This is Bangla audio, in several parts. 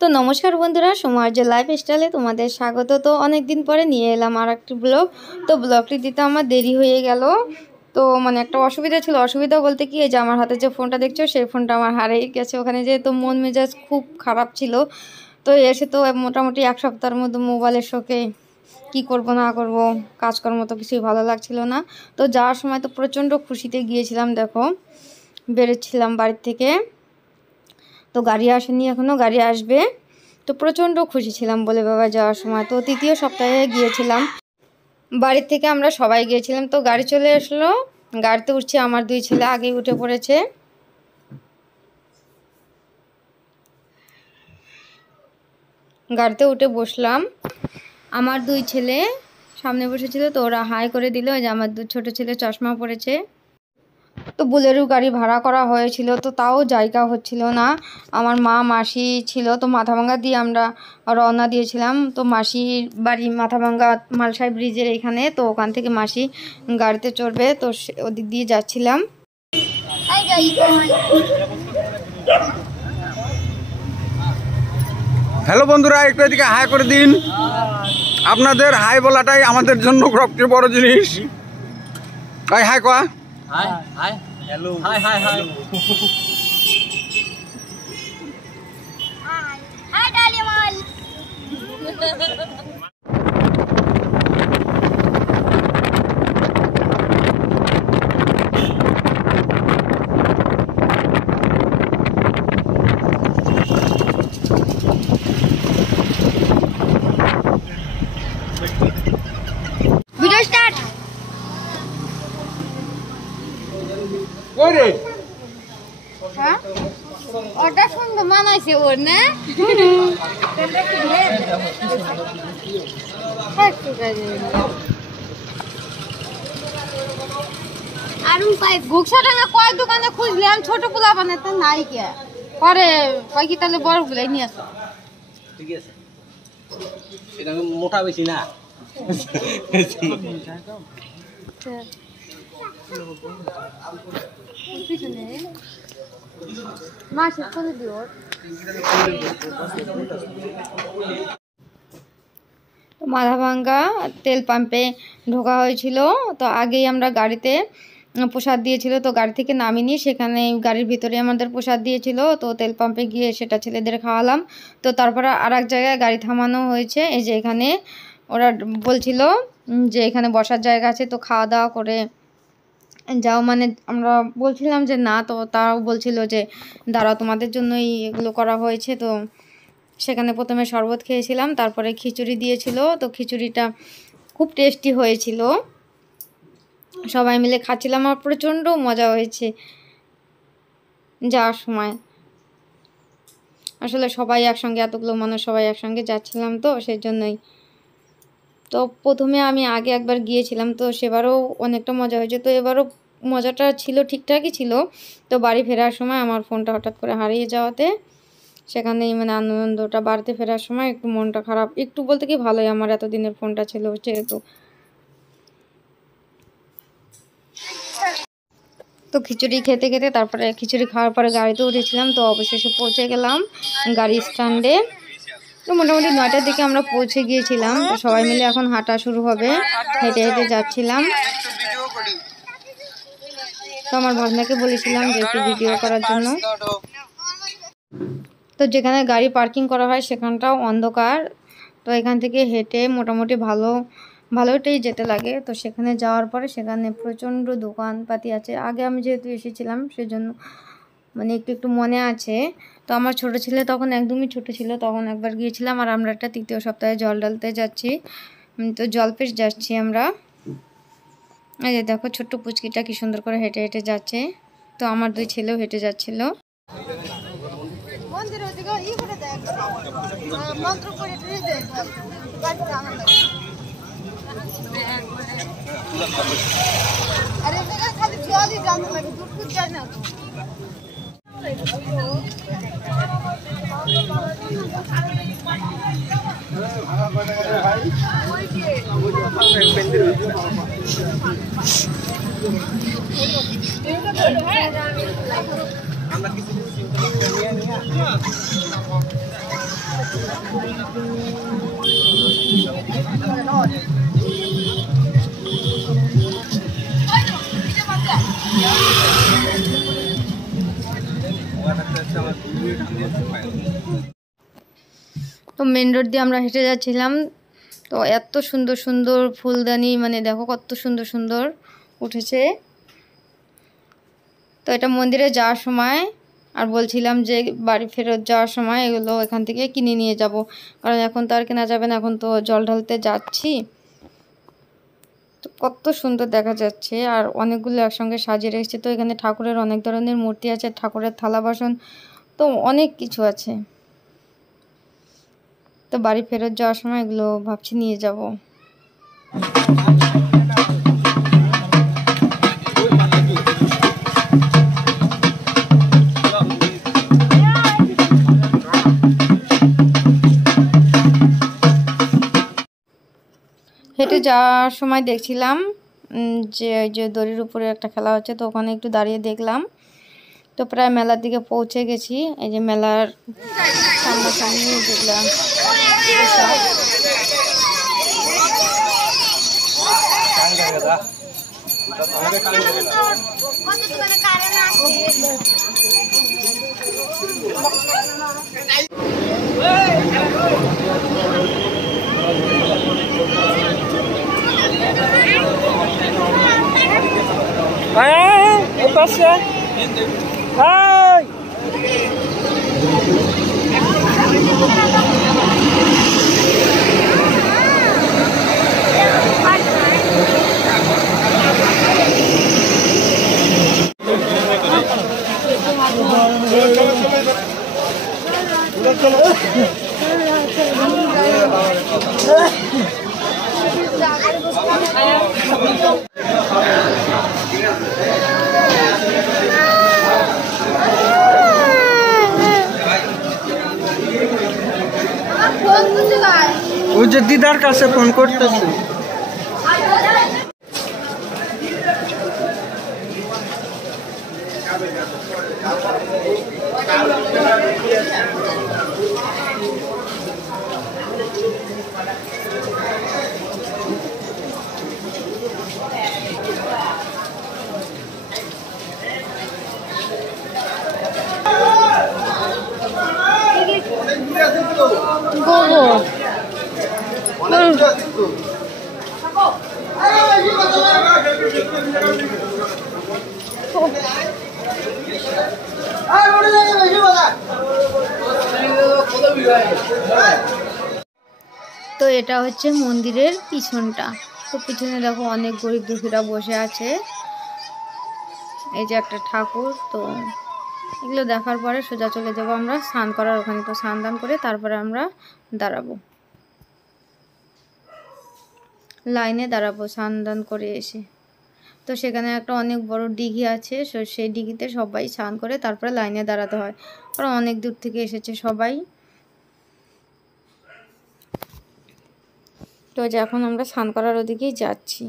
তো নমস্কার বন্ধুরা, সৌমার্য লাইফস্টাইলে তোমাদের স্বাগত। তো অনেক দিন পরে নিয়ে এলাম আর একটি ব্লগ। তো ব্লগটি দিতে আমার দেরি হয়ে গেল। তো একটা অসুবিধা ছিল। অসুবিধা বলতে কি, যে আমার হাতে যে ফোনটা দেখছো সেই ফোনটা আমার হারিয়ে গেছে ওখানে, যেহেতু মন মেজাজ খুব খারাপ ছিল। তো এসে তো মোটামুটি এক সপ্তাহের মধ্যে মোবাইলের শোকে কি করব না করব, কাজকর্ম তো কিছুই ভালো লাগছিল না। তো যাওয়ার সময় তো প্রচণ্ড খুশিতে গিয়েছিলাম। দেখো, বেরোচ্ছিলাম বাড়ির থেকে, তো গাড়ি আসেনি এখনও, গাড়ি আসবে। তো প্রচণ্ড খুশি ছিলাম বলে বাবা যাওয়ার সময়। তো তৃতীয় সপ্তাহে গিয়েছিলাম, বাড়ির থেকে আমরা সবাই গিয়েছিলাম। তো গাড়ি চলে আসলো, গাড়িতে উঠছি, আমার দুই ছেলে আগেই উঠে পড়েছে। গাড়িতে উঠে বসলাম, আমার দুই ছেলে সামনে বসেছিল, তো ওরা হাই করে দিল। যে আমার ছোট ছেলে চশমা পড়েছে। তো বুলেরো গাড়ি ভাড়া করা হয়েছিল, তো তাও জায়গা হচ্ছিল না। আমার মা মাসি ছিল, তো মাথাভাঙ্গা দিয়ে আমরা রওনা দিয়েছিলাম। তো মাসির বাড়ি মাথাভাঙ্গা মালসাই ব্রিজের এখানে, তো ওখান থেকে মাসি গাড়িতে চড়বে, তো ওদিক দিয়ে যাচ্ছিলাম। হ্যালো বন্ধুরা, একটু এদিকে হাই করে দিন। আপনাদের হাই বলাটাই আমাদের জন্য সবচেয়ে বড় জিনিস। হাই হাই কোয়া, hi hi hello hi hi hi hi ডালিমাল। Video start. কই রে? হ্যাঁ, ওটা সুন্দর মানাইছে ওর না। ঘুকসাডাঙ্গা কয় দোকানে খুঁজলাম, ছোট পোলা বানাতে নাই কে। পরে কয় কি তাহলে বড় গুলাই নিয়ে আসো। ঠিক আছে, এটা মোটা বেশি না। তো মাথাভাঙ্গা তেল পাম্পে ঢোকা হয়েছিল। তো আগেই আমরা গাড়িতে প্রসাদ দিয়েছিল, তো গাড়ি থেকে নামিনি, সেখানে গাড়ির ভিতরে আমাদের প্রসাদ দিয়েছিল। তো তেল পাম্পে গিয়ে সেটা ছেলেদের খাওয়ালাম। তো তারপরে আর এক জায়গায় গাড়ি থামানো হয়েছে, এই যে এখানে ওরা বলছিল যে এখানে বসার জায়গা আছে, তো খাওয়া দাওয়া করে যাও। আমরা বলছিলাম যে না, তো তাও বলছিল যে দাঁড়াও, তোমাদের জন্যই এগুলো করা হয়েছে। তো সেখানে প্রথমে শরবত খেয়েছিলাম, তারপরে খিচুড়ি দিয়েছিল। তো খিচুড়িটা খুব টেস্টি হয়েছিল, সবাই মিলে খাচ্ছিলাম, আর প্রচণ্ড মজা হয়েছে যাওয়ার সময়। আসলে সবাই একসঙ্গে, এতগুলো মানুষ সবাই একসঙ্গে যাচ্ছিলাম, তো সেই জন্যই। তো প্রথমে আমি আগে একবার গিয়েছিলাম, তো সেবারও অনেকটা মজা হয়েছে। তো এবারও মজাটা ছিল, ঠিকঠাকই ছিল। তো বাড়ি ফেরার সময় আমার ফোনটা হঠাৎ করে হারিয়ে যাওয়াতে সেখানেই আনন্দটা, বাড়িতে ফেরার সময় একটু মনটা খারাপ, একটু বলতে কি ভালোই, আমার এতদিনের ফোনটা ছিল যেহেতু। তো খিচুড়ি খেতে খেতে, তারপরে খিচুড়ি খাওয়ার পরে গাড়িতে উঠেছিলাম। তো অবশেষে পৌঁছে গেলাম গাড়ি স্ট্যান্ডে। তো মোটামুটি 9টার দিকে আমরা পৌঁছে গিয়েছিলাম। তো সবাই মিলে এখন হাঁটা শুরু হবে, হেঁটে হেঁটে যাচ্ছিলাম। তো আমার ভাগনাকে বলেছিলাম যে একটু ভিডিও করার জন্য। তো যেখানে গাড়ি পার্কিং করা হয় সেখানটাও অন্ধকার। তো এখান থেকে হেঁটে মোটামুটি ভালোটাই যেতে লাগে। তো সেখানে যাওয়ার পরে সেখানে প্রচণ্ড দোকানপাতি আছে। আগে আমি যেহেতু এসেছিলাম সেজন্য একটু একটু মনে আছে। তো আমার ছোট ছেলে তখন একদমই ছোট ছিল, তখন একবার গিয়েছিলাম। আর আমরা একটা তৃতীয় সপ্তাহে জল ঢালতে যাচ্ছি, তো জলপেশ যাচ্ছি আমরা। এই যে দেখো, ছোট্ট পুচকিটা কি সুন্দর করে হেঁটে হেঁটে যাচ্ছে। তো আমার দুই ছেলেও হেঁটে যাচ্ছিল। তো মেন রোড দিয়ে আমরা হেঁটে যাচ্ছিলাম। তো এত সুন্দর সুন্দর ফুলদানি, মানে দেখো কত সুন্দর সুন্দর উঠেছে। তো এটা মন্দিরে যাওয়ার সময়, আর বলছিলাম যে বাড়ি ফেরত যাওয়ার সময় এগুলো এখান থেকে কিনে নিয়ে যাব, কারণ এখন তো আর কেনা যাবে না, এখন তো জল ঢালতে যাচ্ছি। তো কত সুন্দর দেখা যাচ্ছে, আর অনেকগুলো একসঙ্গে সাজিয়ে রেখেছে। তো এখানে ঠাকুরের অনেক ধরনের মূর্তি আছে, ঠাকুরের থালা বাসন, তো অনেক কিছু আছে। তো বাড়ি ফেরত যাওয়ার সময় এগুলো ভাবছি নিয়ে যাব। হেঁটে যাওয়ার সময় দেখছিলাম যে ওই যে দড়ির উপরে একটা খেলা হচ্ছে, তো ওখানে একটু দাঁড়িয়ে দেখলাম। তো প্রায় মেলার দিকে পৌঁছে গেছি। এই যে মেলার সামনাসামনি দেখলাম। ওই যে দিদার কাছে ফোন করতেছে। তো এটা হচ্ছে মন্দিরের পিছনটা। তো পিছনে দেখো অনেক গরিব দুঃখীরা বসে আছে। এই যে একটা ঠাকুর। তো এগুলো দেখার পরে সোজা চলে যাবো আমরা স্নান করার ওখানে। তো স্নান দান করে তারপরে আমরা দাঁড়াবো, লাইনে দাঁড়াবো স্নান দান করে এসে। তো সেখানে একটা অনেক বড় দিঘি আছে, সেই দিঘিতে সবাই স্নান করে তারপরে লাইনে দাঁড়াতে হয়, কারণ অনেক দূর থেকে এসেছে সবাই। তো যে এখন আমরা স্নান করার ওদিকেই যাচ্ছি।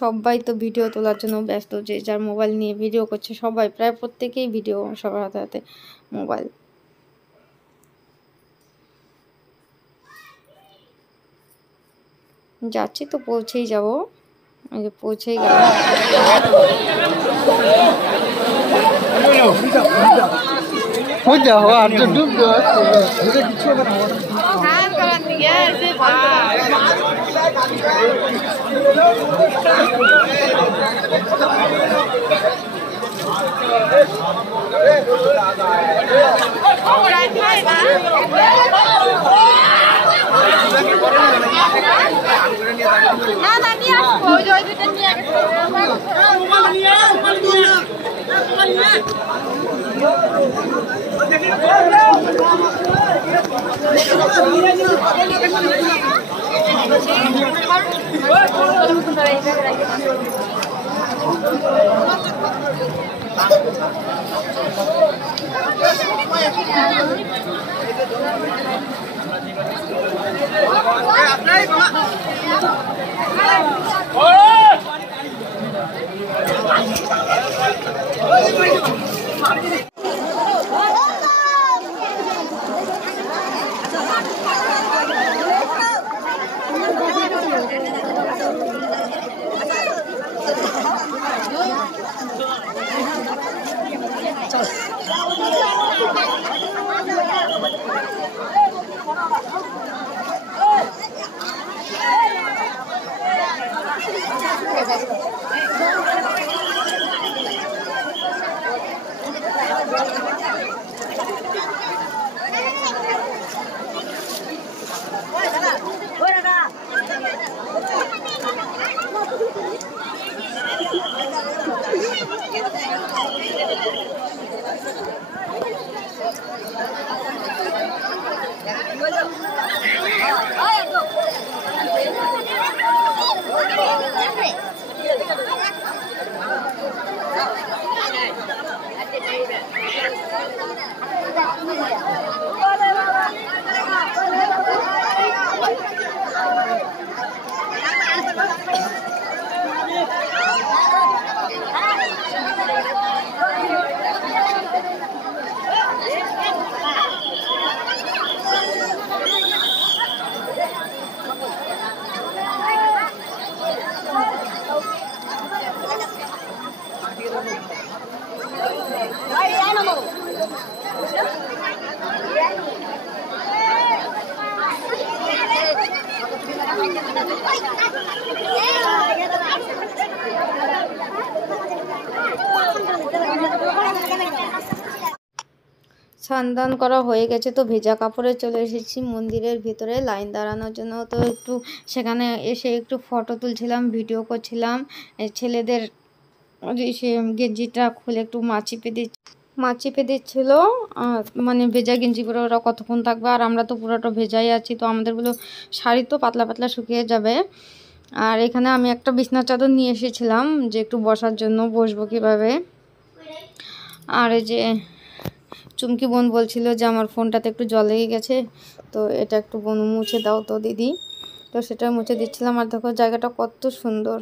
সবাই তো ভিডিও তোলার জন্য ব্যস্ত, যে যার মোবাইল নিয়ে ভিডিও করছে, সবাই প্রায় প্রত্যেকেই ভিডিও, সবার হাতে হাতে মোবাইল। যাচ্ছি তো পৌঁছেই যাব, এই যে পৌঁছেই গেলাম। স্নান করা হয়ে গেছে, তো ভেজা কাপড়ে চলে এসেছি মন্দিরের ভিতরে লাইন দাঁড়ানোর জন্য। তো একটু সেখানে এসে একটু ফটো তুলছিলাম, ভিডিও করছিলাম। ছেলেদের সে গেঞ্জিটা খুলে একটু মা চিপে দিচ্ছিল, মানে ভেজা গেঞ্জি পরে ওরা কতক্ষণ থাকবে, আর আমরা তো পুরোটা ভেজাই আছি, তো আমাদেরগুলো শাড়ি তো পাতলা পাতলা শুকিয়ে যাবে। আর এখানে আমি একটা বিছনার চাদর নিয়ে এসেছিলাম যে একটু বসার জন্য, বসবো কীভাবে। আর এই যে চুমকি বোন বলছিল যে আমার ফোনটাতে একটু জল লেগে গেছে, তো এটা একটু বোন মুছে দাও তো দিদি, তো সেটা মুছে দিচ্ছিলাম। আর দেখো জায়গাটা কত সুন্দর,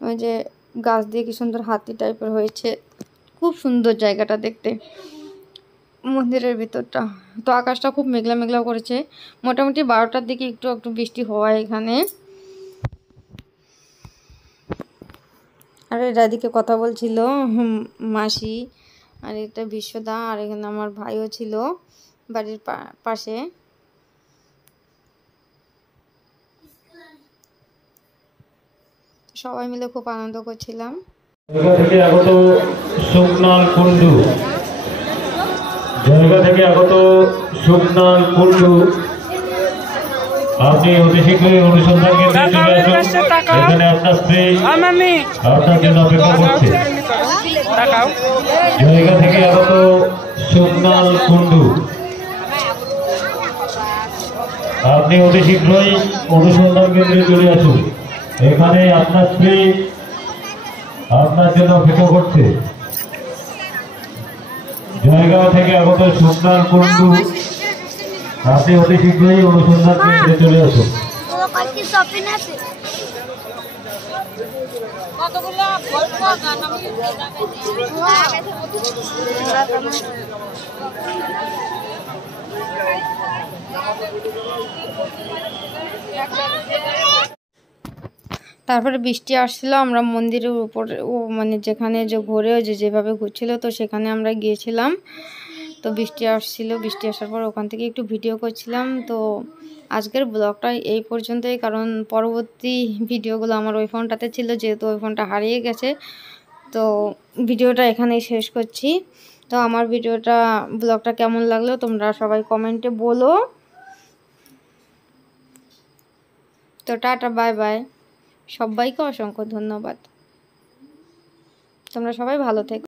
ওই যে গাছ দিয়ে কি সুন্দর হাতি টাইপের হয়েছে, খুব সুন্দর জায়গাটা দেখতে, মন্দিরের ভিতরটা। তো আকাশটা খুব মেঘলা মেঘলা করেছে, মোটামুটি 12টার দিকে একটু একটু বৃষ্টি হওয়ায় এখানে। আর এদিকে কথা বলছিল মাসি, আর এটা বিশ্বদা, আর এখানে আমার ভাইও ছিল বাড়ির পাশে। সবাই মিলে খুব আনন্দ করছিলাম। জায়গা থেকে আগত শুকনাল কুন্ডু, আপনি অতি শীঘ্রই অনুসন্ধান কেন্দ্রে চলে আসুন। এখানে আপনার স্ত্রী আপনার জন্য অপেক্ষা করছে। জায়গা থেকে আগত শুকনাল কুন্ডু, আপনি অতি শীঘ্রই অনুসন্ধান কেন্দ্রে চলে আসুন। এখানে আপনার স্ত্রী আপনার জন্য অপেক্ষা করছে। জয়গাঁও থেকে আগত শুকনাল কুন্ডু, আপনি অতি শীঘ্রই অনুসন্ধান কেন্দ্রে চলে আসুন। তারপরে বৃষ্টি আসছিল, আমরা মন্দিরের উপরে মানে যেখানে যে ঘুরে যেভাবে ঘুরছিল, তো সেখানে আমরা গিয়েছিলাম। তো বৃষ্টি আসছিল, বৃষ্টি আসার পর ওখান থেকে একটু ভিডিও করছিলাম। তো আজকের ব্লগটা এই পর্যন্তই, কারণ পরবর্তী ভিডিওগুলো আমার ওই ফোনটাতে ছিল, যেহেতু ওই ফোনটা হারিয়ে গেছে। তো ভিডিওটা এখানেই শেষ করছি। তো আমার ব্লগটা কেমন লাগলো তোমরা সবাই কমেন্টে বলো। তো টাটা, বাই বাই, সবাইকে অসংখ্য ধন্যবাদ। তোমরা সবাই ভালো থেকো।